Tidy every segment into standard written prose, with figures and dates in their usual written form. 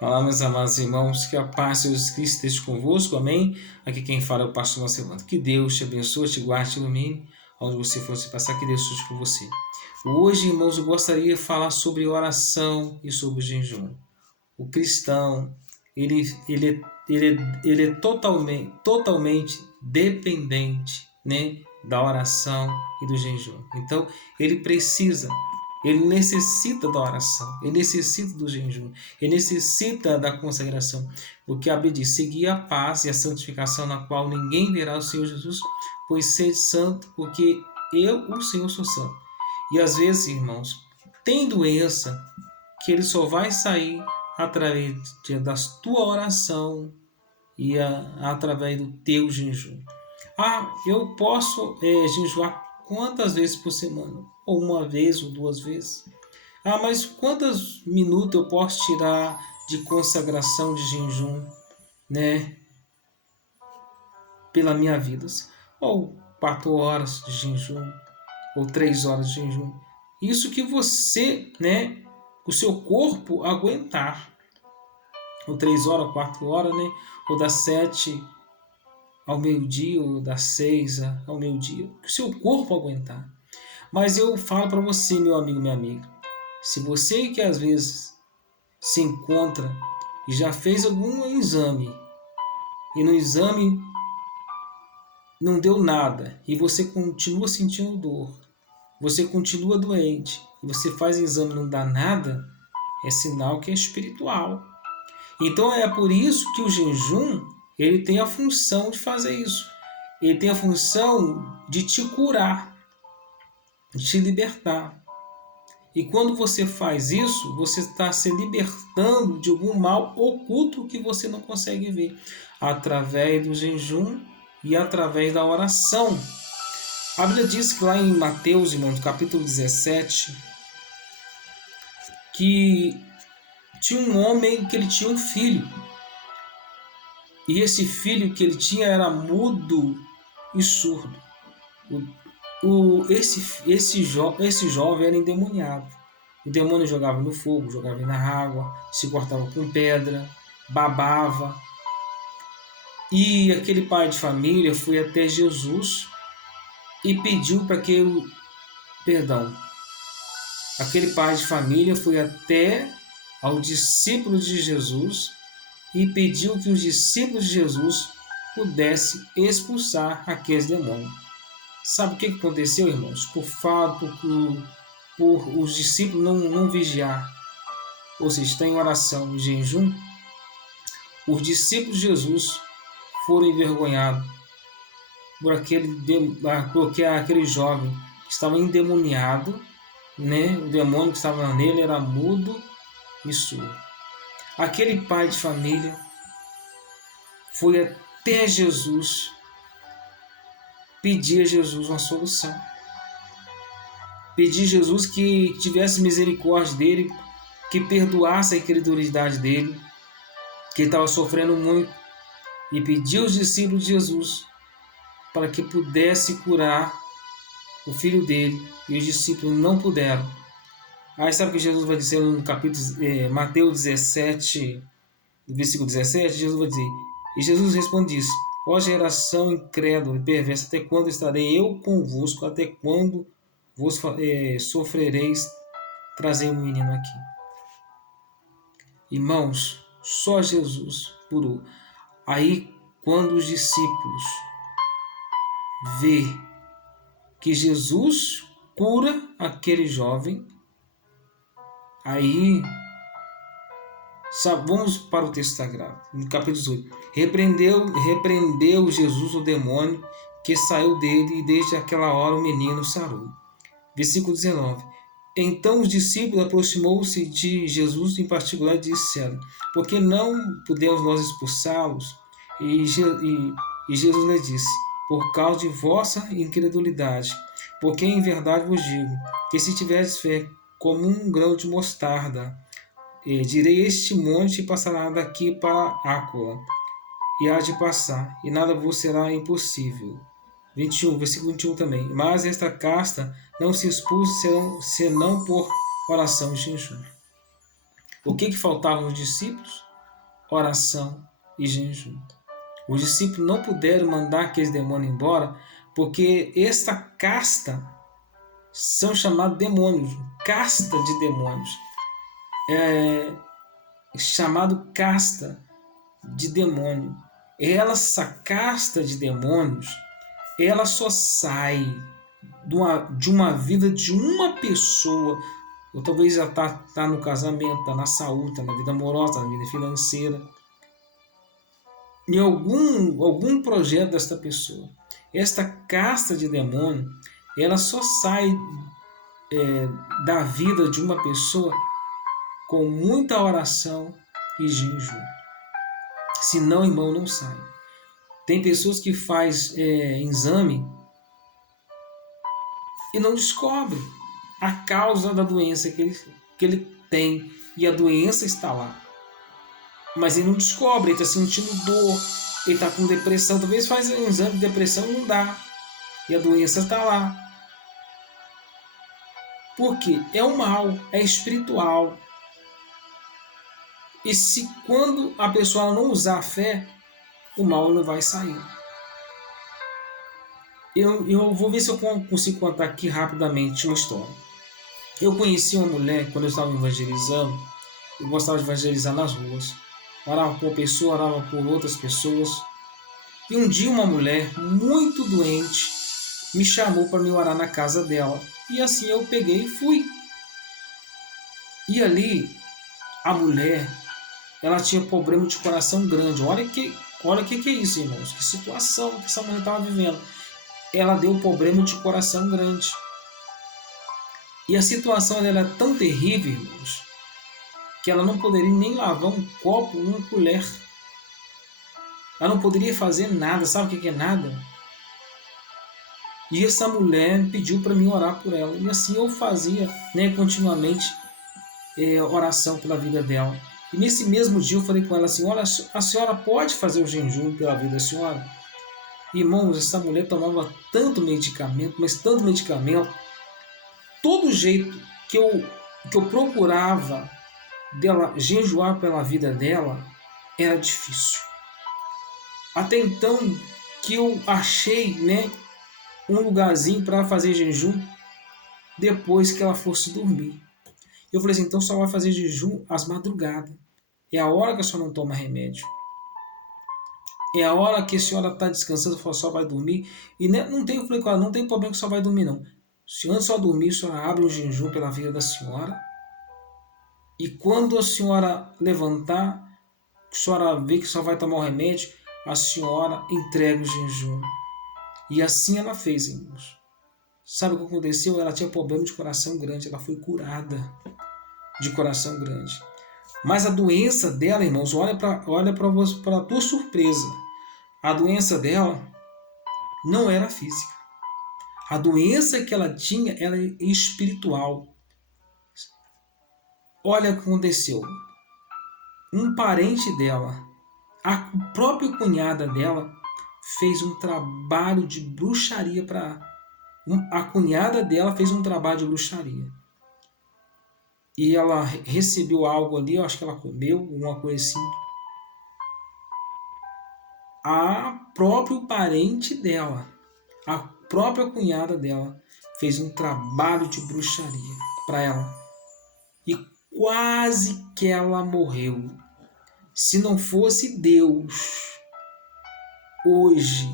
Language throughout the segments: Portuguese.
Olá, meus amados irmãos, que a paz de Jesus Cristo esteja convosco, amém? Aqui quem fala é o pastor Marcelo. Que Deus te abençoe, te guarde, te ilumine, onde você fosse passar, que Deus esteja com você. Hoje, irmãos, eu gostaria de falar sobre oração e sobre o jejum. O cristão, ele é totalmente dependente, né, da oração e do jejum. Então, ele necessita da oração, ele necessita do jejum, ele necessita da consagração, porque a Bíblia diz: seguir a paz e a santificação, na qual ninguém verá o Senhor Jesus, pois sede santo, porque eu, o Senhor, sou santo. E às vezes, irmãos, tem doença que ele só vai sair através da tua oração e através do teu jejum. Eu posso jejuar quantas vezes por semana? Ou uma vez ou duas vezes? Mas quantos minutos eu posso tirar de consagração de jejum, né, pela minha vida? Ou 4 horas de jejum, ou 3 horas de jejum. Isso que você, né, o seu corpo aguentar. Ou 3 horas, 4 horas, né? Ou das 7 ao meio-dia, ou das 6 ao meio-dia. Que o seu corpo aguentar. Mas eu falo para você, meu amigo, minha amiga, se você que às vezes se encontra e já fez algum exame e no exame não deu nada e você continua sentindo dor, você continua doente e você faz exame e não dá nada, é sinal que é espiritual. Então é por isso que o jejum ele tem a função de fazer isso. Ele tem a função de te curar, de te libertar. E quando você faz isso, você está se libertando de algum mal oculto que você não consegue ver, através do jejum e através da oração. A Bíblia diz que lá em Mateus, irmãos, capítulo 17, que tinha um homem que ele tinha um filho. E esse filho que ele tinha era mudo e surdo. Esse jovem era endemoniado. O demônio jogava no fogo, jogava na água, se cortava com pedra, babava. E aquele pai de família foi até Jesus e pediu para que aquele pai de família foi até ao discípulo de Jesus e pediu que os discípulos de Jesus pudessem expulsar aqueles demônios. Sabe o que aconteceu, irmãos? Por os discípulos não vigiar, ou seja, estar em oração e jejum, os discípulos de Jesus foram envergonhados porque aquele jovem estava endemoniado, né? O demônio que estava nele era mudo e surdo. Aquele pai de família foi até Jesus pedir a Jesus uma solução. Pedir a Jesus que tivesse misericórdia dele, que perdoasse a incredulidade dele, que ele estava sofrendo muito, e pediu aos discípulos de Jesus para que pudesse curar o filho dele, e os discípulos não puderam. Aí sabe o que Jesus vai dizer no capítulo Mateus 17, versículo 17? Jesus vai dizer: e Jesus responde isso: ó geração incrédula e perversa, até quando estarei eu convosco? Até quando vos sofrereis trazer um menino aqui? Irmãos, só Jesus curou. Aí, quando os discípulos vê que Jesus cura aquele jovem, aí vamos para o texto sagrado, no capítulo 18. Repreendeu Jesus o demônio que saiu dele, e desde aquela hora o menino sarou. Versículo 19. Então os discípulos aproximou-se de Jesus em particular e disseram: por que não podemos nós expulsá-los? E Jesus lhe disse: por causa de vossa incredulidade. Porque em verdade vos digo que se tiverdes fé como um grão de mostarda, direi este monte passará daqui para Áquila, e há de passar, e nada vos será impossível. 21, versículo 21 também. Mas esta casta não se expulsa senão por oração e jejum. O que faltava aos discípulos? oração e jejum. Os discípulos não puderam mandar aqueles demônios embora, porque esta casta são chamados demônios, casta de demônios. É chamado casta de demônio. Essa casta de demônios, ela só sai de uma vida de uma pessoa, ou talvez já tá no casamento, tá na saúde, tá na vida amorosa, na vida financeira, em algum projeto desta pessoa. Esta casta de demônio, ela só sai da vida de uma pessoa com muita oração e jejum. Senão, irmão, não sai. Tem pessoas que faz exame e não descobre a causa da doença que ele tem, e a doença está lá. Mas ele não descobre, ele está sentindo dor, ele está com depressão, talvez faz um exame de depressão e não dá, e a doença está lá. Por quê? É o mal, é espiritual. E se quando a pessoa não usar a fé, o mal não vai sair. Eu vou ver se eu consigo contar aqui rapidamente uma história. Eu conheci uma mulher quando eu estava evangelizando. Eu gostava de evangelizar nas ruas. Orava por uma pessoa, orava por outras pessoas. E um dia uma mulher muito doente me chamou para me orar na casa dela. E assim eu peguei e fui. E ali a mulher, ela tinha problema de coração grande. Olha que é isso, irmãos. Que situação que essa mulher estava vivendo. Ela deu problema de coração grande. E a situação dela era tão terrível, irmãos, que ela não poderia nem lavar um copo, uma colher. Ela não poderia fazer nada. Sabe o que é nada? E essa mulher pediu para mim orar por ela. E assim eu fazia, continuamente oração pela vida dela. E nesse mesmo dia eu falei com ela assim: olha, a senhora pode fazer o jejum pela vida da senhora? Irmãos, essa mulher tomava tanto medicamento, mas tanto medicamento. Todo jeito que eu procurava dela jejuar pela vida dela era difícil. Até então que eu achei um lugarzinho para fazer jejum depois que ela fosse dormir. Eu falei assim: então só vai fazer jejum às madrugadas. É a hora que a senhora não toma remédio. É a hora que a senhora está descansando, só vai dormir. E não tem, eu falei com ela, não tem problema que só vai dormir não. Se antes só dormir, a senhora abre um jejum pela vida da senhora. E quando a senhora levantar, a senhora vê que só vai tomar o remédio, a senhora entrega o jejum. E assim ela fez, irmãos. Sabe o que aconteceu? Ela tinha problema de coração grande, ela foi curada de coração grande. Mas a doença dela, irmãos, olha para a tua surpresa. A doença dela não era física. A doença que ela tinha era espiritual. Olha o que aconteceu. Um parente dela, a própria cunhada dela, fez um trabalho de bruxaria para... A cunhada dela fez um trabalho de bruxaria. E ela recebeu algo ali, eu acho que ela comeu, alguma coisa assim. A próprio parente dela, a própria cunhada dela, fez um trabalho de bruxaria para ela. E quase que ela morreu. Se não fosse Deus, hoje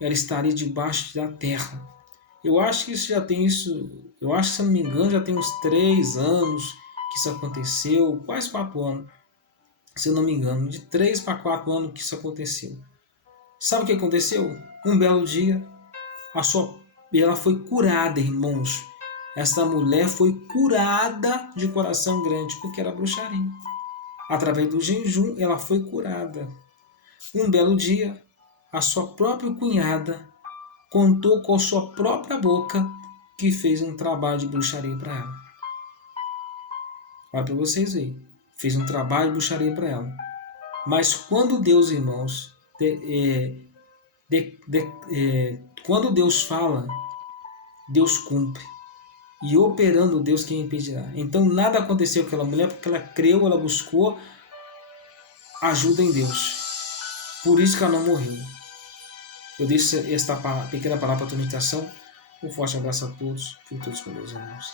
ela estaria debaixo da terra. Eu acho que se eu não me engano, já tem uns 3 anos que isso aconteceu, quase 4 anos, se eu não me engano, de 3 para 4 anos que isso aconteceu. Sabe o que aconteceu? Um belo dia, ela foi curada, irmãos. Essa mulher foi curada de coração grande, porque era bruxaria. Através do jejum, ela foi curada. Um belo dia, a sua própria cunhada contou com a sua própria boca que fez um trabalho de bruxaria para ela. Olha para vocês verem. Fez um trabalho de bruxaria para ela. Mas quando Deus, irmãos, quando Deus fala, Deus cumpre. E operando Deus, quem impedirá? Então nada aconteceu com aquela mulher, porque ela creu, ela buscou ajuda em Deus. Por isso que ela não morreu. Eu deixo esta pequena palavra para a tua meditação. Um forte abraço a todos. Fiquem todos com Deus, irmãos.